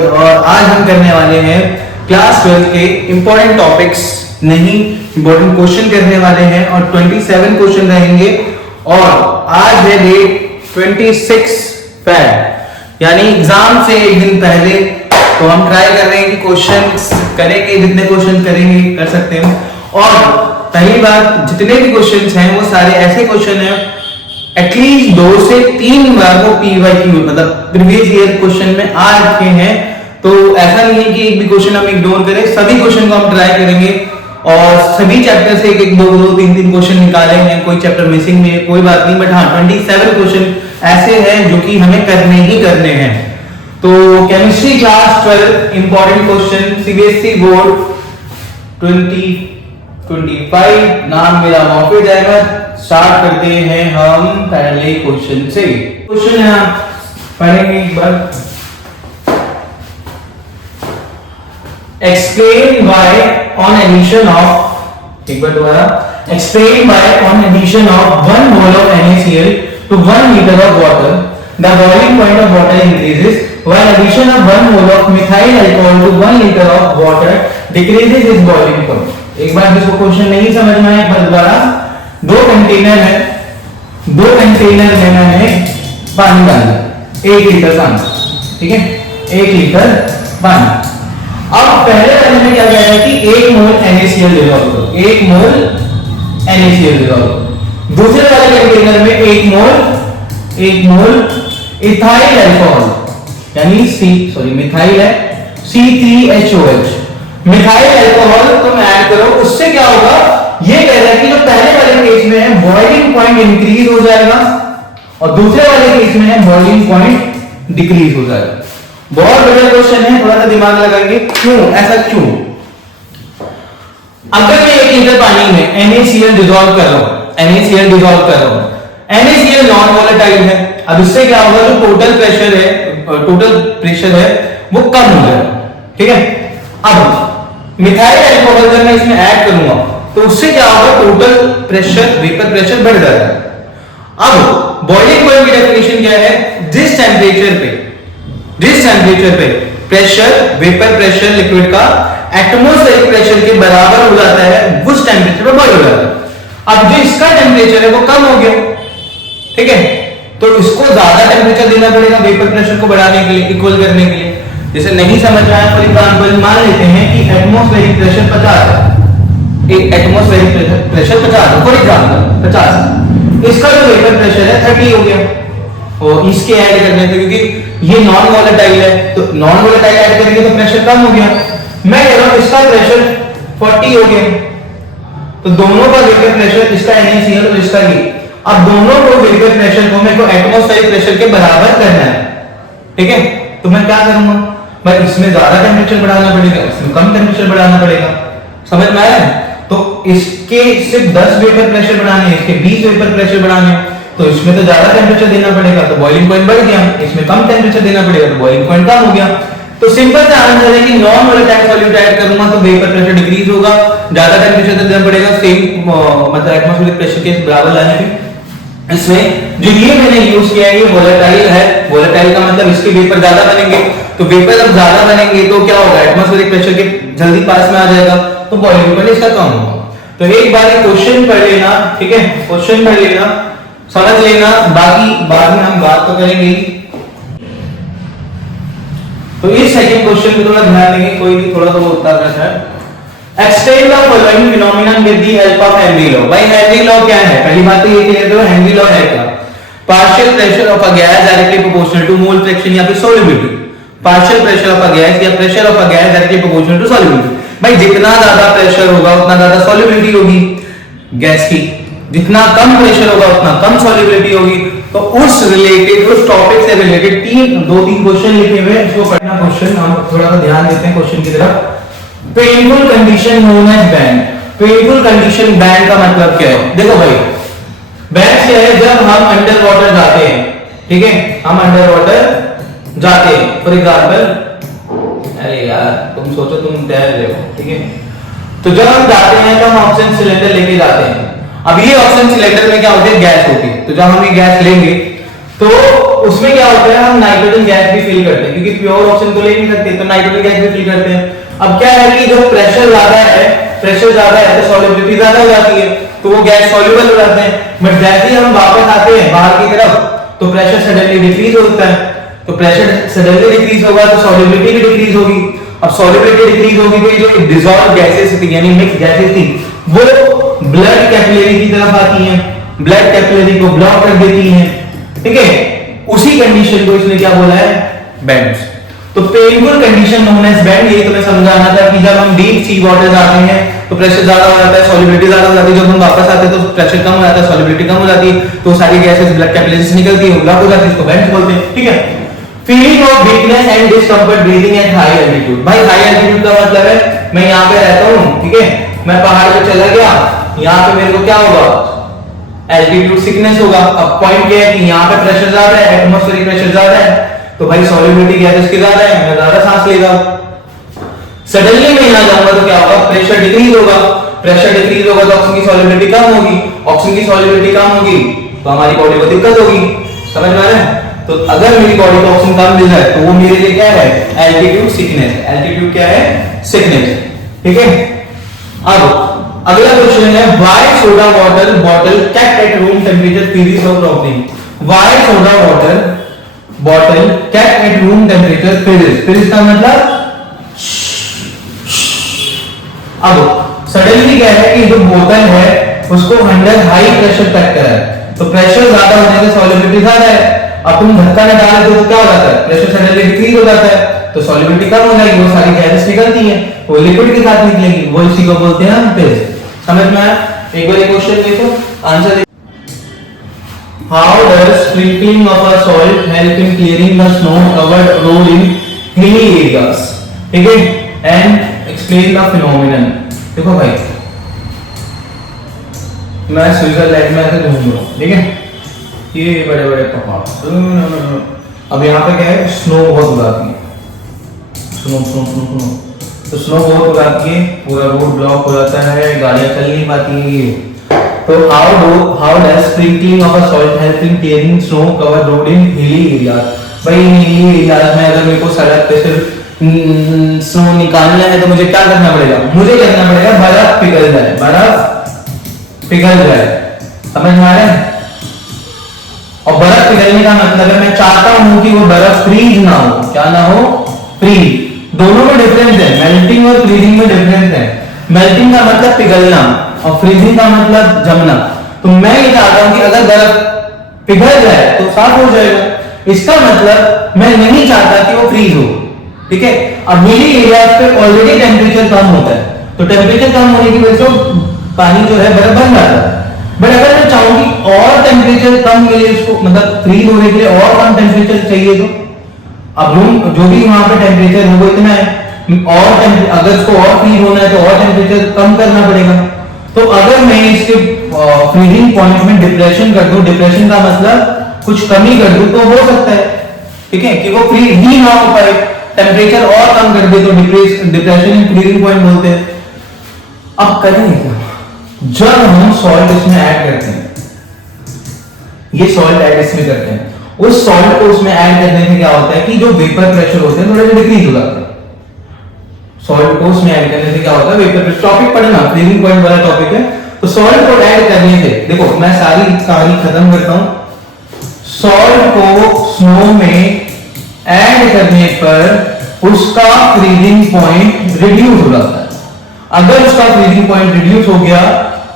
और आज हम करने वाले हैं क्लास 12 के इंपॉर्टेंट टॉपिक्स नहीं इंपॉर्टेंट क्वेश्चन करने वाले हैं और 27 क्वेश्चन रहेंगे। और आज है डेट 26 फेब यानी एग्जाम से एक दिन पहले। तो हम ट्राई कर रहे हैं कि क्वेश्चन करेंगे, जितने क्वेश्चन करेंगे कर सकते हैं। और पहली बात, जितने भी क्वेश्चन हैं वो सारे ऐसे क्वेश्चन हैं एटलीस्ट 2 से 3 बार वो पीवाईक्यू मतलब प्रीवियस ईयर क्वेश्चन में आ रखे हैं। तो ऐसा नहीं है कि एक भी क्वेश्चन हम इग्नोर करें, सभी क्वेश्चन को हम ट्राई करेंगे और सभी चैप्टर से एक दो दो तीन तीन क्वेश्चन निकाले हैं। कोई चैप्टर मिसिंग में है कोई बात नहीं, बट हाँ 27 क्वेश्चन ऐसे हैं जो कि हमें करने ही करने हैं। तो chemistry class 12 important question CBSE board 2025 नाम मेरा मौफिज अहमद। स्टार्ट करते हैं हम पहले क्वेश्चन से। क्वेश्चन है पढ़ेंगे एक बार। Explain why on addition of, एक बार दोबारा, explain why on addition of 1 mole of NaCl to 1 liter of water the boiling point of water increases while addition of 1 mole of methyl alcohol to 1 liter of water decreases its boiling point। एक बार जिसको question नहीं समझ में आया एक बार दोबारा। 2 container है, 2 कंटेनर में मैंने पानी डाला 1 लीटर पानी, ठीक है 1 लीटर पानी। अब पहले वाले में क्या कह रहा है कि 1 मोल NaCl डिसॉल्व करो, 1 मोल NaCl डिसॉल्व। दूसरे वाले कंटेनर में 1 मोल इथाइल अल्कोहल यानी मिथाइल है C3HOH मिथाइल अल्कोहल तुम ऐड करो। उससे क्या होगा, ये कह रहा है कि जो पहले वाले केस में है बॉइलिंग पॉइंट इंक्रीज हो जाएगा और दूसरे वाले केस में है बॉइलिंग पॉइंट डिक्रीज हो जाएगा। बहुत बड़ा क्वेश्चन है, थोड़ा सा दिमाग लगाएंगे क्यों, ऐसा क्यों। अगर मैं 1 लीटर पानी में NaCl डिसॉल्व कर रहा हूं, NaCl नॉन वोलेटाइल है। अब इससे क्या होगा, जो टोटल प्रेशर है वो कम हो जाएगा, ठीक है। अब मिथाइल अल्कोहल जब मैं इसमें ऐड करूंगा तो उससे क्या होगा, टोटल प्रेशर वेपर प्रेशर बढ़ जाएगा। अब बॉइलिंग पॉइंट की डेफिनेशन क्या है, जिस टेंपरेचर पे प्रेशर वेपर प्रेशर लिक्विड का एटमॉस्फेरिक प्रेशर के बराबर हो जाता है उस टेंपरेचर पे बॉइल हो जाता है। अब जो इसका टेंपरेचर है वो कम हो गया, ठीक है, तो इसको ज्यादा टेंपरेचर देना पड़ेगा वेपर प्रेशर को बढ़ाने के लिए, इक्वल करने के लिए। जैसे नहीं समझ में आया, फॉर एग्जांपल मान लेते हैं कि एटमॉस्फेरिक प्रेशर 50 है, एक एटमॉस्फेरिक प्रेशर 50 है, फॉर एग्जांपल 50, इसका जो वेपर प्रेशर है 30 हो गया और इसके ऐड करने से, क्योंकि ये नॉन वोलेटाइल है तो नॉन वोलेटाइल ऐड करेंगे तो प्रेशर कम हो गया। मैं कह रहा हूं इसका प्रेशर 40 हो गया, तो दोनों का वेपर प्रेशर, इसका NaCl और इसका ये, अब दोनों को वेपर प्रेशर को मेरे को एटमॉस्फेरिक प्रेशर के बराबर करना है, ठीक है। तो मैं क्या करूंगा भाई, इसमें ज्यादा टेंपरेचर बढ़ाना पड़ेगा, इसमें कम टेंपरेचर बढ़ाना पड़ेगा, समझ में आया। तो इसके सिर्फ 10 वेपर प्रेशर बढ़ाने, इसके 20 वेपर प्रेशर बढ़ाने, तो इसमें तो ज्यादा टेंपरेचर देना पड़ेगा तो बॉइलिंग पॉइंट बढ़ गया, इसमें कम टेंपरेचर देना पड़ेगा तो बॉइलिंग पॉइंट कम हो गया। तो सिंपल सा आंसर है कि नॉन वोलेटाइल सॉल्यूट ऐड करूंगा तो वेपर प्रेशर डिक्रीज होगा, ज्यादा टेंपरेचर देना पड़ेगा सेम मतलब एटमॉस्फेरिक प्रेशर के बराबर लाने पे। इसमें जो ये मैंने यूज किया है ये वोलेटाइल है, वोलेटाइल का मतलब इसके वेपर ज्यादा बनेंगे, तो वेपर जब ज्यादा बनेंगे तो क्या होगा, एटमॉस्फेरिक प्रेशर के जल्दी पास में आ जाएगा तो बॉइलिंग पॉइंट इसका कम होगा। तो एक बार ये क्वेश्चन पढ़ लेना, ठीक है, क्वेश्चन पढ़ लेना, समझ लेना, बाकी बाद में हम बात तो करेंगे। तो इस सेकंड क्वेश्चन पे थोड़ा ध्यान देंगे, कोई भी थोड़ा सा उत्तर रहता है। Explain the following phenomenon with the help of Henry law. भाई हेनरी लॉ क्या है, पहली बात तो ये क्लियर करो हेनरी लॉ है क्या। Partial pressure of a gas directly proportional to mole fraction या फिर solubility. Partial pressure of a gas या pressure of a gas directly proportional to solubility. भाई जितना ज्यादा प्रेशर होगा उतना ज्यादा सॉल्युबिलिटी होगी गैस की, जितना कम प्रेशर होगा उतना कम सॉल्युबिलिटी होगी। तो उस रिलेटेड, उस टॉपिक से रिलेटेड 2-3 क्वेश्चन लिखे हुए हैं, इसको पढ़ना। क्वेश्चन हम थोड़ा सा ध्यान देते हैं क्वेश्चन की तरफ। Painful condition known as band. Painful condition band का मतलब क्या है, देखो भाई बैंड क्या है, जब हम अंडर वाटर जाते हैं, ठीक है, हम अंडर वाटर जाते हैं, फॉर एग्जांपल, अरे यार तुम सोचो तुम तैर रहे हो, ठीक है, तो जब हम जाते हैं तो हम ऑक्सीजन सिलेंडर लेके जाते हैं। अब ये ऑक्सीजन सिलेंडर में क्या होती है, गैस होती है, तो जब हम ये गैस लेंगे तो उसमें क्या होता है, हम नाइट्रोजन गैस भी फील करते हैं क्योंकि प्योर ऑक्सीजन तो ले नहीं सकते, तो नाइट्रोजन गैस भी फील करते हैं। अब क्या है कि जो प्रेशर ज्यादा है तो सॉल्युबिलिटी ज्यादा हो जाती है, तो वो गैस सॉल्युबल हो जाते हैं। बट जैसे ही हम वापस आते हैं बाहर की तरफ तो प्रेशर सडनली डिक्रीज होता है, तो प्रेशर सडनली डिक्रीज होगा तो सॉल्युबिलिटी भी डिक्रीज होगी। अब सॉल्युबिलिटी डिक्रीज होगी तो जो डिसॉल्व गैसेस थी यानी मिक्स गैसेस थी वो ब्लड कैपिलरी की तरफ आती हैं, ब्लड कैपिलरी को ब्लॉक कर देती हैं, ठीक है। उसी कंडीशन को इसने क्या बोला है, बेंड्स। तो painful condition known as bend, ये तुम्हें समझाना था कि जब हम डीप सी वाटर जाते हैं तो प्रेशर ज्यादा हो जाता है, सॉल्युबिलिटी ज्यादा हो जाती है, जब हम वापस आते हैं तो प्रेशर कम हो जाता है, सॉल्युबिलिटी कम हो जाती है, तो सारी गैसेस ब्लड कैपिलरी से निकलती है, ब्लॉक हो जाती है, इसको बेंड्स बोलते हैं, ठीक है। Feeling of weakness and discomfort breathing at high altitude. भाई हाई एल्टीट्यूड का मतलब है मैं यहाँ पे रहता हूँ, ठीक है, मैं पहाड़ पे चला गया, यहाँ पे मेरे को क्या होगा, एल्टीट्यूड सिकनेस होगा। अब पॉइंट क्या है कि यहाँ पे प्रेशर ज्यादा है, एटमॉस्फेरिक प्रेशर ज्यादा है, तो भाई सॉल्युबिलिटी गैसेस की ज्यादा है, मैं ज्यादा सांस लेगा। सडनली मैं यहाँ जाऊंगा तो क्या होगा, प्रेशर डिक्रीज होगा, प्रेशर डिक्रीज होगा तो ऑक्सीजन की सॉल्युबिलिटी कम होगी, ऑक्सीजन की सॉल्युबिलिटी कम होगी तो हमारी बॉडी को दिक्कत होगी, समझ में आ रहा है। तो अगर मेरी बॉडी को ऑक्सीजन कम मिल जाए तो वो मेरे लिए क्या है, एल्टीट्यूड सिकनेस। एल्टीट्यूड क्या है, सिकनेस, ठीक है। अब अगला क्वेश्चन है, why soda water bottle kept at room temperature freeze from rocking. Why soda water bottle kept at room temperature freeze. Freeze का मतलब अब सडनली क्या है कि जो बोतल है उसको अंडर हाई प्रेशर पैक करा है, तो प्रेशर ज्यादा होने से सॉल्युबिलिटी ज्यादा है। अब तुम धक्का न डाले तो क्या हो जाता है, प्रेशर सडनली डिक्रीज हो जाता है, तो सॉल्युबिलिटी कम हो जाएगी, वो सारी गैसेस निकलती हैं, वो लिक्विड के साथ निकलेगी, वो इसी को बोलते हैं हम फेज। समझ में आया। एक बार ये क्वेश्चन देखो, answer. How does sprinkling of a salt help in clearing the snow covered road in hilly areas, ठीक है, एंड एक्सप्लेन द फिनोमेनन। देखो भाई मैं स्विट्जरलैंड में ऐसे घूम रहा हूँ, ठीक है, ये बड़े बड़े पहाड़, अब यहाँ पे क्या है, स्नो बहुत उड़ाती है, स्नो स्नो स्नो स्नो, तो स्नो बहुत उड़ाती है, पूरा रोड ब्लॉक हो जाता है, गाड़ियां चल नहीं पाती है। तो how does sprinkling of a salt help in clearing snow covered road in hilly areas. भाई हिली एरियाज में अगर मेरे को सड़क पे सिर्फ स्नो निकालना है तो मुझे क्या करना पड़ेगा, मुझे करना पड़ेगा बर्फ पिघल जाए, बर्फ पिघल जाए, समझ में आ रहा है। और बर्फ पिघलने का मतलब है मैं चाहता हूं कि वो बर्फ फ्रीज ना हो, क्या ना हो, फ्रीज। दोनों में डिफरेंस है, मेल्टिंग और फ्रीजिंग में डिफरेंस है। मेल्टिंग का मतलब पिघलना और फ्रीजिंग का मतलब जमना। तो मैं ये चाहता हूं कि अगर बर्फ पिघल जाए तो साफ हो जाएगा, इसका मतलब मैं नहीं चाहता कि वो फ्रीज हो, ठीक है। अब हिली एरियाज पे ऑलरेडी टेम्परेचर कम होता है, तो टेम्परेचर कम होने की वजह से पानी जो है बर्फ बन जाता है। बट अगर मैं चाहूं कि और टेम्परेचर कम मिले उसको, मतलब फ्रीज होने के लिए और कम टेम्परेचर चाहिए, तो अब रूम जो भी वहां पे टेम्परेचर है वो इतना है, और अगर इसको और फ्रीज होना है तो और टेम्परेचर कम करना पड़ेगा। तो अगर मैं इसके फ्रीजिंग पॉइंट में डिप्रेशन कर दूं, डिप्रेशन का मतलब कुछ कमी कर दूं, तो हो सकता है, ठीक है, कि वो फ्रीज ही ना हो पाए, टेम्परेचर और कम कर दे तो डिप्रेशन इन फ्रीजिंग पॉइंट बोलते हैं। अब करें क्या, जब हम सॉल्ट इसमें ऐड करते हैं, ये सॉल्ट ऐड इसमें करते हैं, उस सॉल्ट को उसमें ऐड करने से क्या होता है कि जो वेपर प्रेशर होते हैं थोड़े से डिक्रीज हो जाते हैं। सॉल्ट को उसमें ऐड करने से क्या होता है, वेपर प्रेशर, टॉपिक पढ़ना, फ्रीजिंग पॉइंट वाला टॉपिक है। तो सॉल्ट को ऐड करने से, देखो मैं सारी कहानी खत्म करता हूं, सॉल्ट को स्नो में ऐड करने पर उसका फ्रीजिंग पॉइंट रिड्यूस हो जाता है। अगर उसका फ्रीजिंग पॉइंट रिड्यूस हो गया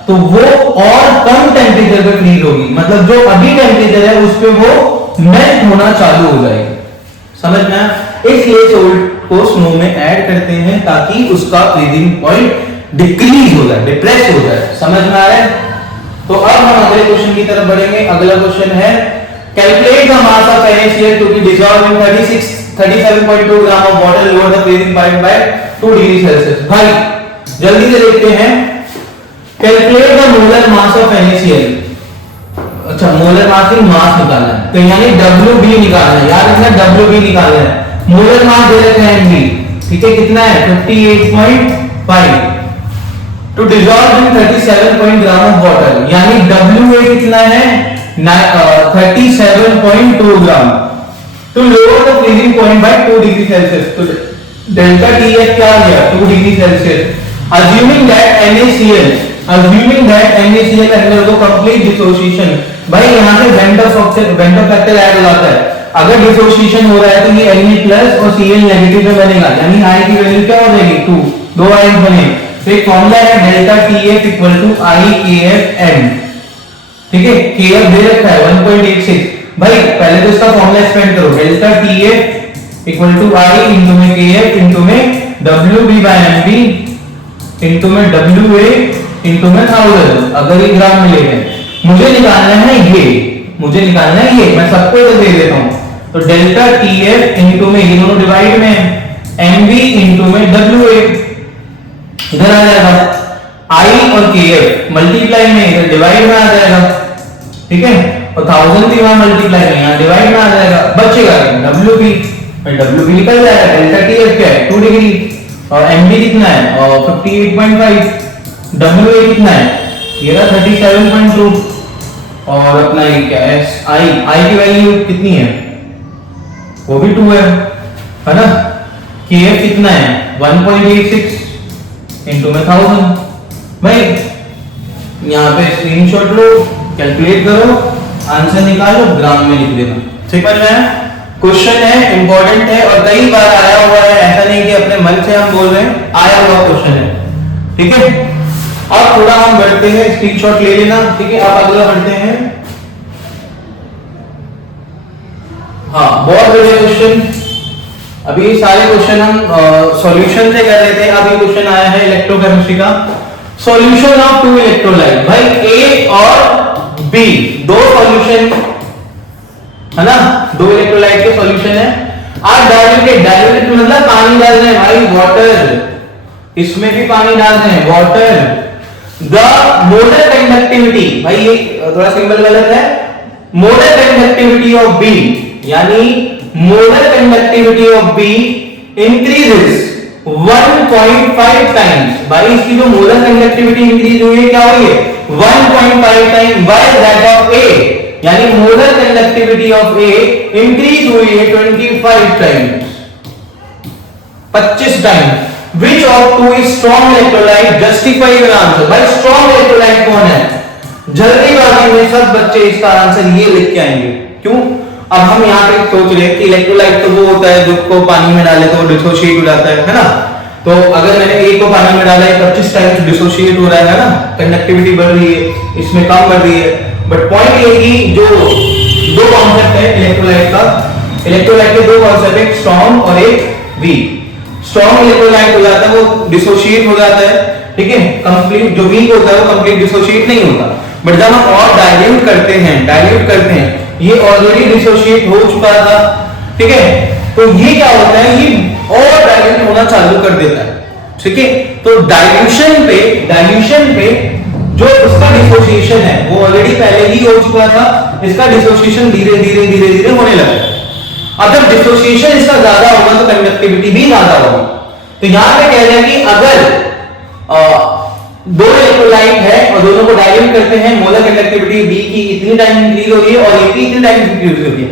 तो वो और कम टेम्परेचर पे फ्रीज होगी, मतलब जो अभी टेम्परेचर है उस पे वो मेल्ट होना चालू हो जाएगी, समझ में। इसलिए सॉल्ट को स्नो में ऐड करते हैं ताकि उसका फ्रीजिंग पॉइंट डिक्रीज हो जाए, डिप्रेस हो जाए, समझ में आ रहा है। तो अब हम अगले क्वेश्चन की तरफ बढ़ेंगे। अगला क्वेश्चन है, calculate the mass of NaCl to be dissolved in 37.2 gram of water lower the freezing point by 2 degree Celsius. भाई जल्दी से देखते हैं, calculate the molar mass of NaCl। अच्छा, मोलर मास की मास निकालना है, तो यानी WB निकालना है, यार इतना WB निकालना है। मोलर मास दे रखे हैं MB, ठीक है, कितना है 58.5 to dissolve in 37 gram of water, यानी WA कितना है 37.2 gram to lower the freezing point by 2 degree Celsius. तो डेल्टा टीएफ क्या आ गया 2 degree Celsius. assuming that NaCl undergo complete dissociation। भाई यहाँ से वेंटर फैक्टर ऐड हो जाता है। अगर डिसोसिएशन हो रहा है तो ये Na प्लस और Cl नेगेटिव में बनेगा, यानी I की वैल्यू क्या हो जाएगी 2, दो आयन बने। तो एक फॉर्मूला है delta TF equal to IKFN, ठीक है। KF दे रखा है 1.86। भाई पहले तो इसका फॉर्मूला एक्सपेंड करो, delta TF equal to I into में KF इंटू में WB/MB इंटू में WA इंटू में 1000। अगर ये ग्राम में ले गए, मुझे निकालना है ये, मैं सबको इधर दे देता हूं। तो डेल्टा TF इंटू में ये दोनों डिवाइड में MB इंटू में WA, इधर आ जाएगा I और KF मल्टीप्लाई में इधर डिवाइड में आ जाएगा, ठीक है। और 1000 भी वहां मल्टीप्लाई में यहाँ डिवाइड में आ जाएगा, बचेगा WB, WB निकल जाएगा। डेल्टा TF क्या है 2 डिग्री और MB कितना है और 58.5, WA कितना है ये रहा 37.2 और अपना ये क्या है I की वैल्यू कितनी है वो भी 2 है ना। KF कितना है 1.86 इंटू में 1000। भाई यहाँ पे स्क्रीनशॉट लो, कैलकुलेट करो, आंसर निकालो, ग्राम में लिख देना, ठीक है। क्वेश्चन है, इंपॉर्टेंट है और कई बार आया हुआ है, ऐसा नहीं कि अपने मन से हम बोल रहे हैं, आया हुआ क्वेश्चन है, ठीक है। अब थोड़ा हम बढ़ते हैं, स्क्रीनशॉट ले लेना, ठीक है। अब अगला बढ़ते हैं, हाँ बहुत बढ़िया क्वेश्चन। अभी सारे क्वेश्चन हम सॉल्यूशन से कर रहे थे, अब ये क्वेश्चन आया है इलेक्ट्रोकेमिस्ट्री का, सॉल्यूशन ऑफ 2 इलेक्ट्रोलाइट। भाई A और B दो सॉल्यूशन है ना, 2 इलेक्ट्रोलाइट के सॉल्यूशन है। आप डाइल्यूटेड मतलब पानी डाल रहे हैं भाई, वाटर, इसमें भी पानी डाल रहे हैं वाटर। द मोलर कंडक्टिविटी, भाई ये थोड़ा सिंबल गलत है, मोलर कंडक्टिविटी ऑफ B, यानी molar conductivity of B increases 1.5 times. भाई इसकी जो मोलर कंडक्टिविटी इंक्रीज हुई है क्या हुई है 1.5 time by that of A, यानी molar conductivity of A increase हुई है 25 times, 25 time. Which of 2 is strong electrolyte? Justify your answer। भाई strong electrolyte कौन है? जल्दीबाजी में सब बच्चे इसका आंसर ये लिख के आएंगे, क्यों? अब हम यहाँ पे सोच रहे हैं कि इलेक्ट्रोलाइट तो वो होता है जो को पानी में डाले तो वो डिसोशिएट हो जाता है ना। तो अगर मैंने A को पानी में डाला है 25 टाइम्स डिसोशिएट हो रहा है ना, कंडक्टिविटी बढ़ रही है, इसमें कम बढ़ रही है। बट पॉइंट ये कि जो दो कॉन्सेप्ट है इलेक्ट्रोलाइट का, इलेक्ट्रोलाइट के दो कॉन्सेप्ट, एक स्ट्रॉन्ग और एक वीक। स्ट्रॉन्ग इलेक्ट्रोलाइट हो जाता है वो डिसोशिएट हो जाता है, ठीक है। कंप्लीट जो वीक होता है वो कंप्लीट डिसोशिएट नहीं होता। बट जब हम और डाइल्यूट करते हैं ये ऑलरेडी डिसोशिएट हो चुका था, ठीक है। तो ये क्या होता है, ये और डाइल्यूट होना चालू कर देता है, ठीक है। तो डाइल्यूशन पे जो इसका डिसोसिएशन है वो ऑलरेडी पहले ही हो चुका था, इसका डिसोसिएशन धीरे धीरे होने लगा। अब जब डिसोसिएशन इसका ज्यादा होगा तो कंडक्टिविटी भी ज्यादा होगी। तो यहां पे कह रहे हैं कि अगर दो इलेक्ट्रोलाइट है और दोनों को डाइल्यूट करते हैं, मोलर कंडक्टिविटी B की इतनी टाइम इंक्रीज हो रही है और A की इतनी टाइम इंक्रीज हो रही है।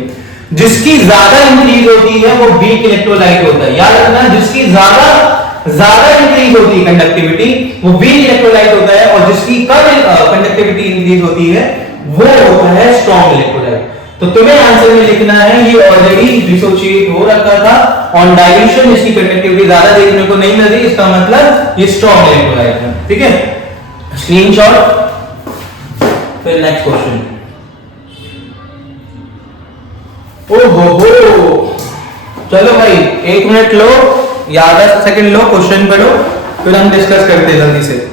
जिसकी ज्यादा इंक्रीज होती है वो वीक इलेक्ट्रोलाइट होता है, याद रखना। जिसकी ज्यादा इंक्रीज होती है कंडक्टिविटी वो वीक इलेक्ट्रोलाइट होता है, और जिसकी कम कंडक्टिविटी इंक्रीज होती है वो होता है स्ट्रॉन्ग इलेक्ट्रोलाइट। तो तुम्हें आंसर में लिखना है ये ऑलरेडी डिसोशिएट हो रखा था, ऑन डाइल्यूशन इसकी कंडक्टिविटी ज्यादा देखने को नहीं मिल रही, इसका मतलब ये स्ट्रॉन्ग इलेक्ट्रोलाइट है, ठीक है। स्क्रीनशॉट। फिर नेक्स्ट क्वेश्चन। ओहो, चलो भाई 1 मिनट लो या आधा सेकंड लो, क्वेश्चन पढ़ो, फिर हम डिस्कस करते हैं जल्दी से।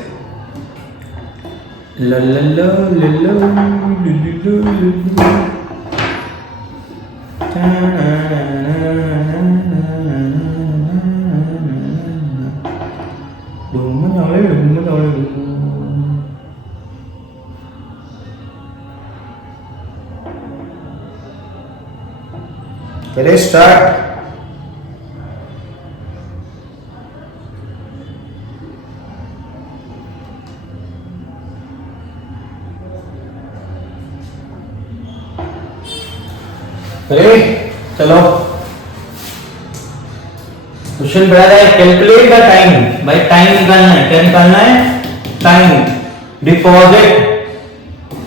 चलिए स्टार्ट। अरे चलो क्वेश्चन बड़ा है, कैलकुलेट द टाइम। भाई टाइम निकालना है, क्या निकालना है? Time. Deposit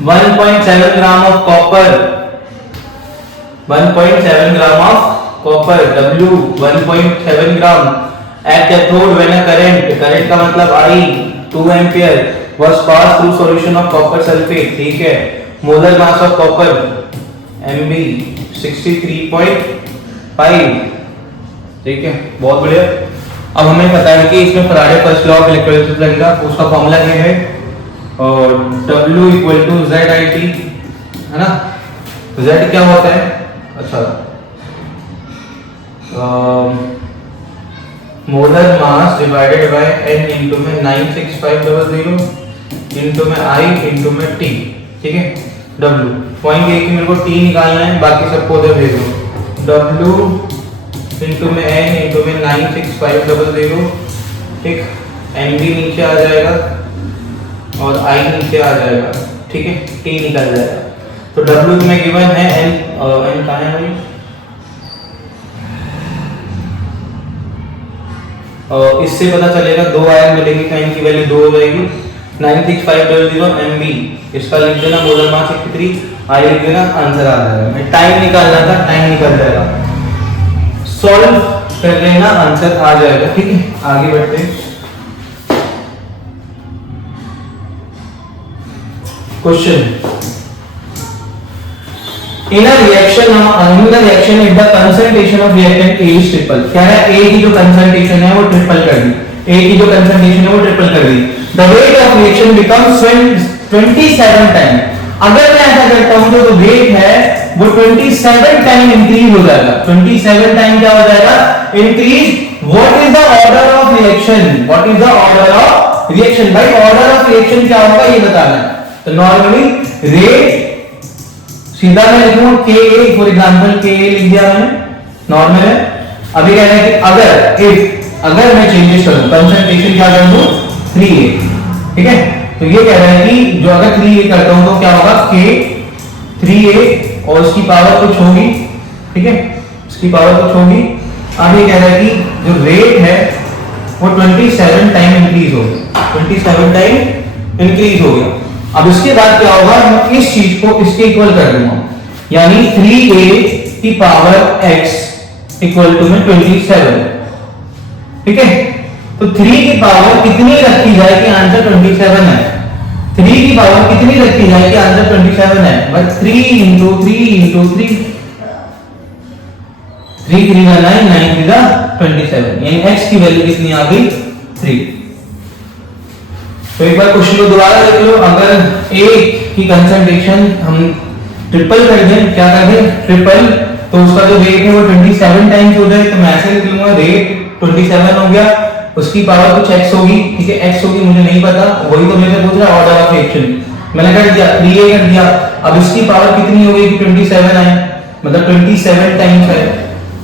1.7 gram of copper, 1.7 gram of copper, W 1.7 gram at cathode when a current, current का मतलब I 2 ampere was passed through solution of copper sulfate। ठीक है, molar mass of copper Mb 63.5। ठीक है, बहुत बढ़िया। अब हमें पता है कि इसमें Faraday first law of electrolysis लगेगा, उसका फॉर्मूला क्या है? और W इक्वल टू ZIT, है ना? Z क्या होता है? अच्छा, molar mass divided by n into में 96500 इंटू में I इंटू में T। ठीक है, W पॉइंट ए की मेरे को T निकालना है, बाकी सबको उधर भेज दो। W इंटू में n इंटू में 96500। ठीक, n भी नीचे आ जाएगा और I नीचे आ जाएगा। ठीक है, T निकल जाएगा। तो W में गिवन है n, n कहाँ है भाई? इससे पता चलेगा, दो आयन मिलेंगे, n की वैल्यू 2 हो जाएगी। 96500 Mb, इसका लिख देना मोलर मास 63, I लिख देना, आंसर आ जाएगा। टाइम निकालना था, टाइम निकल जाएगा, सॉल्व कर लेना, आंसर आ जाएगा। ठीक है, आगे बढ़ते हैं। Question, in a reaction if the concentration of reactant A is triple। क्या है? A की जो concentration है वो ट्रिपल कर दी, A की जो concentration है वो ट्रिपल कर दी। The rate of reaction becomes 27 time. अगर मैं ऐसा करता हूं तो रेट है वो 27 टाइम इंक्रीज हो जाएगा। 27 टाइम क्या हो जाएगा? Increase. What is the order of reaction? What is the order of reaction? भाई ऑर्डर ऑफ रिएक्शन क्या होगा ये बताना है। तो नॉर्मली रेट सीधा मैं लिखूंगा Ka, फॉर एग्जांपल Ka लिख दिया मैंने, नॉर्मल है। अभी कह रहे हैं कि अगर मैं चेंजेस करूं, कंसंट्रेशन क्या कर दूं? 3A। ठीक है, तो ये कह रहा है कि जो अगर 3A करता हूं तो क्या होगा? K 3A और उसकी पावर कुछ होगी। ठीक है, उसकी पावर कुछ होगी। अब ये कह रहा है कि जो रेट है वो 27 टाइम इंक्रीज हो गया, 27 टाइम इंक्रीज हो गया। अब इसके बाद क्या होगा? मैं इस चीज को इसके इक्वल कर दूंगा, यानी 3A की पावर x इक्वल टू में 27। ठीक है, तो 3 की पावर कितनी रखी जाए कि आंसर 27 है? 3 की पावर कितनी रखी जाए कि आंसर 27 है? बस 3 इंटू 3 इंटू 3, 3 3 9 9 27, यानी x की वैल्यू कितनी आ गई? 3। तो एक बार क्वेश्चन को दोबारा देख लो। अगर A की कंसंट्रेशन हम ट्रिपल कर दें, क्या कर दें? ट्रिपल, तो उसका जो रेट है वो 27 टाइम्स हो जाए। तो मैं ऐसे लिख लूंगा, रेट 27 हो गया, उसकी पावर कुछ x होगी। ठीक है, x होगी, मुझे नहीं पता, वही तो मेरे से पूछ रहा है ऑर्डर ऑफ रिएक्शन। मैंने कर दिया, 3A कर दिया। अब इसकी पावर कितनी हो गई कि 27 है, मतलब 27 टाइम्स है।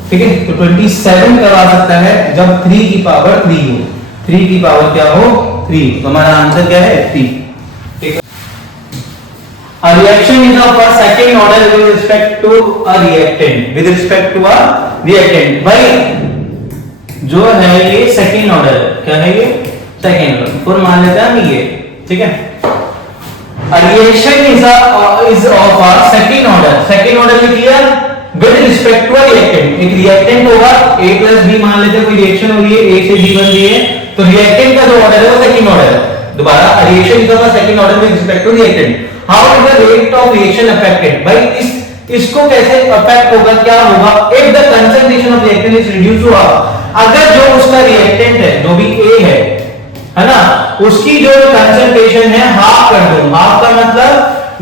ठीक है, तो 27 कब आ सकता है? जब 3 की पावर 3 हो। 3 की पावर क्या हो? 3। तो हमारा आंसर क्या है? 3। ठीक है, a reaction is of a second order with respect to a reactant, with respect to a reactant। भाई जो है ये सेकंड ऑर्डर, क्या है ये? सेकंड ऑर्डर, फॉर मान लेते हैं हम ये। ठीक है, a reaction is of a second order, second order लिख लिया with respect to a reactant। एक रिएक्टेंट होगा, A plus B मान लेते हैं, कोई रिएक्शन हो रही है, A से B बन रही है, तो रिएक्टेंट का जो ऑर्डर है वो सेकंड ऑर्डर है। दोबारा, reaction is of a second order with respect to reactant. How is the rate of reaction affected? भाई इसको कैसे अफेक्ट होगा, क्या होगा? If the concentration of reactant is reduce हुआ, अगर जो उसका रिएक्टेंट है, जो भी A है ना, उसकी जो कंसंट्रेशन है हाफ कर दूं। हाफ का मतलब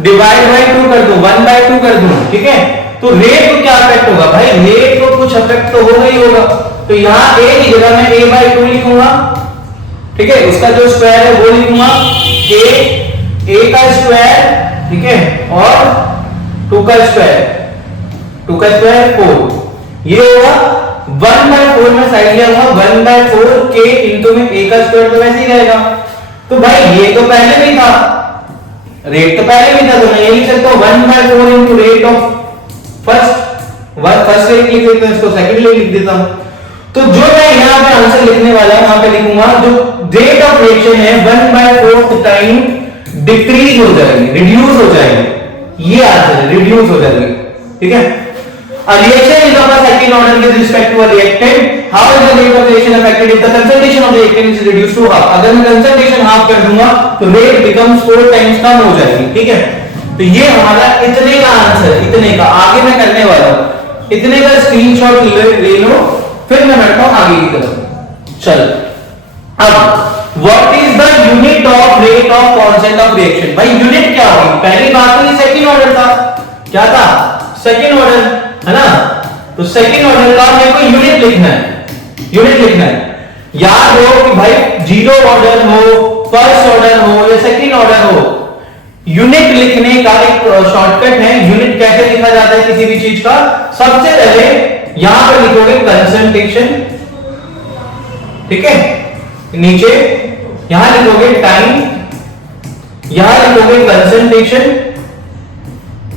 डिवाइड बाय 2 कर दूं, 1/2 कर दूं। ठीक है, तो रेट को क्या अफेक्ट होगा? भाई रेट को कुछ अफेक्ट तो होगा ही होगा। तो यहां A की जगह मैं A/2 लिखूंगा। ठीक है, उसका जो स्क्वायर है वो लिखूंगा, A का स्क्वायर, ठीक है, और 2 का स्क्वायर, 2 का स्क्वायर 4। ये होगा 1/4 में साइड लिया हुआ, 1/4 K इंटू में A का स्क्वायर, तो वैसे ही रहेगा। तो भाई ये तो पहले भी था, रेट तो पहले भी था, तो मैं ये लिख सकता हूं 1/4 into rate of first first leg लिख देता हूं, इसको सेकंड लेग लिख देता हूं। तो जो मैं यहाँ पे आंसर लिखने वाला हूं, यहाँ पे लिखूंगा जो रेट ऑफ रिएक्शन है 1/4 टाइम डिक्रीज हो जाएगी, रिड्यूस हो जाएगी, ये आंसर है, रिड्यूस हो जाएगी। ठीक है, a reaction is of a second order with respect to a reactant, how is the rate of reaction affected if the concentration of the reactant is reduced to half? अगर मैं concentration half कर दूंगा तो rate becomes 4 times कम हो जाएगी। ठीक है, तो ये हमारा इतने का आंसर, इतने का आगे मैं करने वाला हूं, इतने का स्क्रीनशॉट ले लो, फिर मैं बढ़ता हूं आगे की तरफ। चलो, अब what is the unit of rate of constant of reaction? भाई यूनिट क्या होगी? पहली बात तो ये सेकंड ऑर्डर था, क्या था? सेकंड ऑर्डर, है ना? तो सेकंड ऑर्डर का मेरे को यूनिट लिखना है, यूनिट लिखना है। याद हो कि भाई जीरो ऑर्डर हो, फर्स्ट ऑर्डर हो या सेकंड ऑर्डर हो, यूनिट लिखने का एक शॉर्टकट है। यूनिट कैसे लिखा जाता है किसी भी चीज का? सबसे पहले यहां पर लिखोगे कंसंट्रेशन, ठीक है, नीचे यहां लिखोगे टाइम, यहां लिखोगे कंसंट्रेशन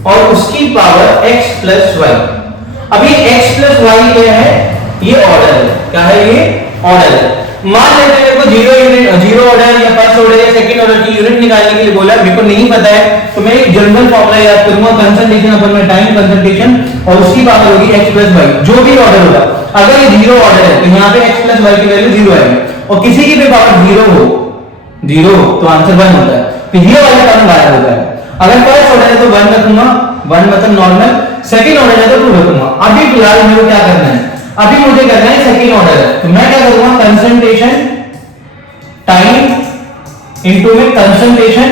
और उसकी पावर x प्लस वाई। अब ये x प्लस वाई क्या है? ये ऑर्डर है। क्या है? ये ऑर्डर है। मान लेते हैं को जीरो ऑर्डर या फर्स्ट ऑर्डर या सेकंड ऑर्डर की यूनिट निकालने के लिए बोला, मेरे को नहीं पता है, तो मैं एक जनरल फॉर्मूला याद करूंगा, कंसंट्रेशन अपन में टाइम कंसंट्रेशन और उसकी पावर होगी x प्लस वाई, जो भी ऑर्डर होगा। अगर ये जीरो ऑर्डर है तो यहाँ पे x प्लस वाई की वैल्यू जीरो आएगी, और किसी की भी पावर जीरो हो तो आंसर 1 होता है, तो ये वाला टर्म गायब होता है। अगर फर्स्ट ऑर्डर है तो 1 रखूंगा, 1 मतलब नॉर्मल, सेकंड ऑर्डर है तो 2 रखूंगा। अभी फिलहाल मेरे को क्या करना है? अभी मुझे करना है सेकंड ऑर्डर है, तो मैं क्या करूंगा? कंसंट्रेशन टाइम इनटू में कंसंट्रेशन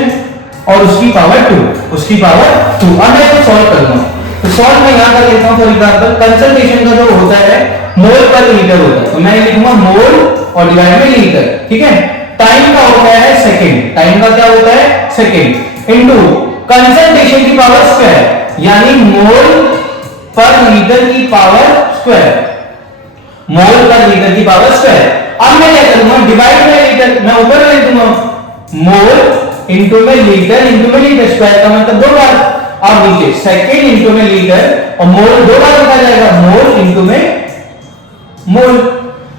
और उसकी पावर 2, उसकी पावर 2। अब मैं इसको सॉल्व करूंगा, तो सॉल्व मैं यहां कर लेता हूं। फॉर एग्जांपल कंसंट्रेशन का जो होता है मोल पर लीटर होता है, तो मैं लिखूंगा मोल और डिवाइड में लीटर। ठीक है, टाइम का होता है सेकंड, टाइम का क्या होता है? सेकंड, इनटू कंसंट्रेशन की पावर स्क्वायर, यानी मोल पर लीटर की पावर स्क्वायर, मोल पर लीटर की पावर स्क्वायर। अब मैं क्या करूंगा? डिवाइड में लीटर, मैं ऊपर लिख दूंगा मोल इनटू में लीटर स्क्वायर का मतलब 2 बार, अब नीचे सेकंड इनटू में लीटर और मोल 2 बार लिखा जाएगा, मोल इनटू में मोल,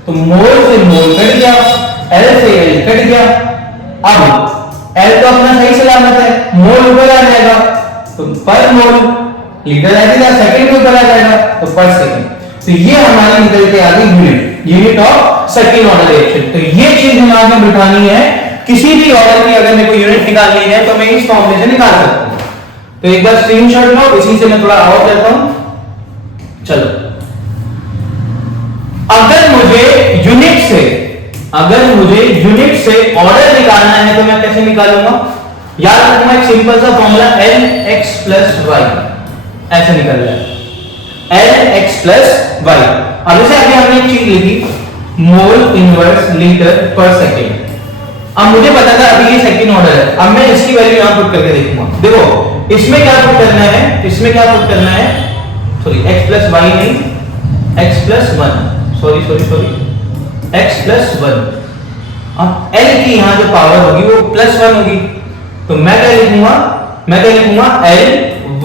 तो मोल से मोल कट गया, एल से एल कट गया। अब एल तो अपना सही सलामत है, मोल ऊपर आ जाएगा, तो पर मोल लीटर आ जाएगा, सेकंड के ऊपर आ जाएगा तो पर सेकंड। तो ये हमारी निकल के आ गई unit, unit of second order reaction. तो ये चीज दिमाग में बिठानी है, किसी भी ऑर्डर की अगर मेरे को यूनिट निकालनी है तो मैं इस फॉर्मूले से निकाल सकता हूं। तो एक बार स्क्रीनशॉट लो, इसी से मैं थोड़ा और करता हूं। चलो, अगर मुझे यूनिट से ऑर्डर निकालना है तो मैं कैसे निकालूंगा? याद रखना एक सिंपल सा formula L X plus Y, ऐसे निकल रहा है एल एक्स प्लस वाई। अब जैसे अभी हमने एक चीज लिखी मोल इनवर्स लीटर पर सेकेंड। अब मुझे पता था अभी ये सेकंड ऑर्डर है, अब मैं इसकी वैल्यू यहां पुट करके देखूंगा। देखो इसमें क्या पुट करना है, इसमें क्या पुट करना है, सॉरी x प्लस वाई नहीं, x plus 1, sorry x plus 1। अब l की यहां जो पावर होगी वो प्लस 1 होगी, तो मैं क्या लिखूंगा l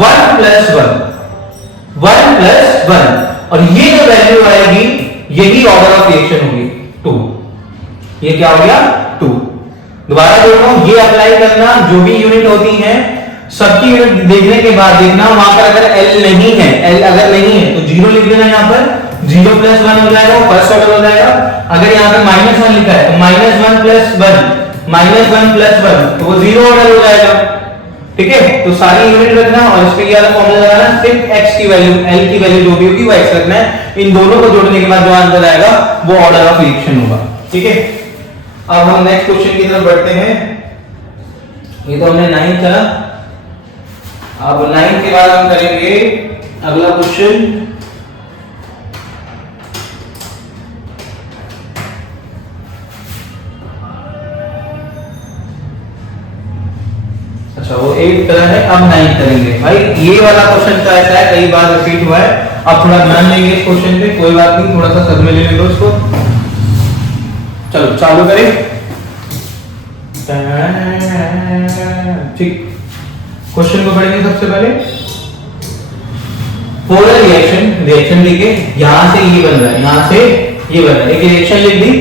1 प्लस 1, और ये जो वैल्यू आएगी यही ऑर्डर ऑफ रिएक्शन होगी 2। ये क्या हो गया? 2। दोबारा बोल रहा हूं, ये अप्लाई करना, जो भी यूनिट होती है सबकी यूनिट देखने के बाद देखना वहां पर अगर L नहीं है, L अगर नहीं है तो 0 लिख देना, यहां पर 0 प्लस 1 हो जाएगा, फर्स्ट ऑर्डर हो जाएगा। अगर यहां पर -1 लिखा है तो -1 प्लस 1 तो वो 0 ऑर्डर हो जाएगा। ठीक है, तो सारी यूनिट रखना और इस पे ये वाला फॉर्मूला लगाना, सिर्फ x की वैल्यू, L की वैल्यू जो भी होगी वो x रखना है। इन दोनों को जोड़ने के बाद जो आंसर आएगा वो ऑर्डर ऑफ रिएक्शन होगा। ठीक है, अब हम नेक्स्ट क्वेश्चन की तरफ बढ़ते हैं। ये तो हमने 9 करा, अब 9 के बाद हम करेंगे अगला क्वेश्चन। अच्छा, वो 8 तरह है, अब 9 करेंगे। भाई ये वाला क्वेश्चन तो ऐसा है, कई बार रिपीट हुआ है, अब थोड़ा ध्यान देंगे इस क्वेश्चन पे, कोई बात नहीं, थोड़ा सा सदमे लेने दो इसको। चलो चालू करें। ठीक, क्वेश्चन को पढ़ेंगे सबसे पहले। पोलर रिएक्शन रिएक्शन लिखे, यहां से ये बन रहा है, यहां से ये बन रहा है, एक रिएक्शन लिख दी।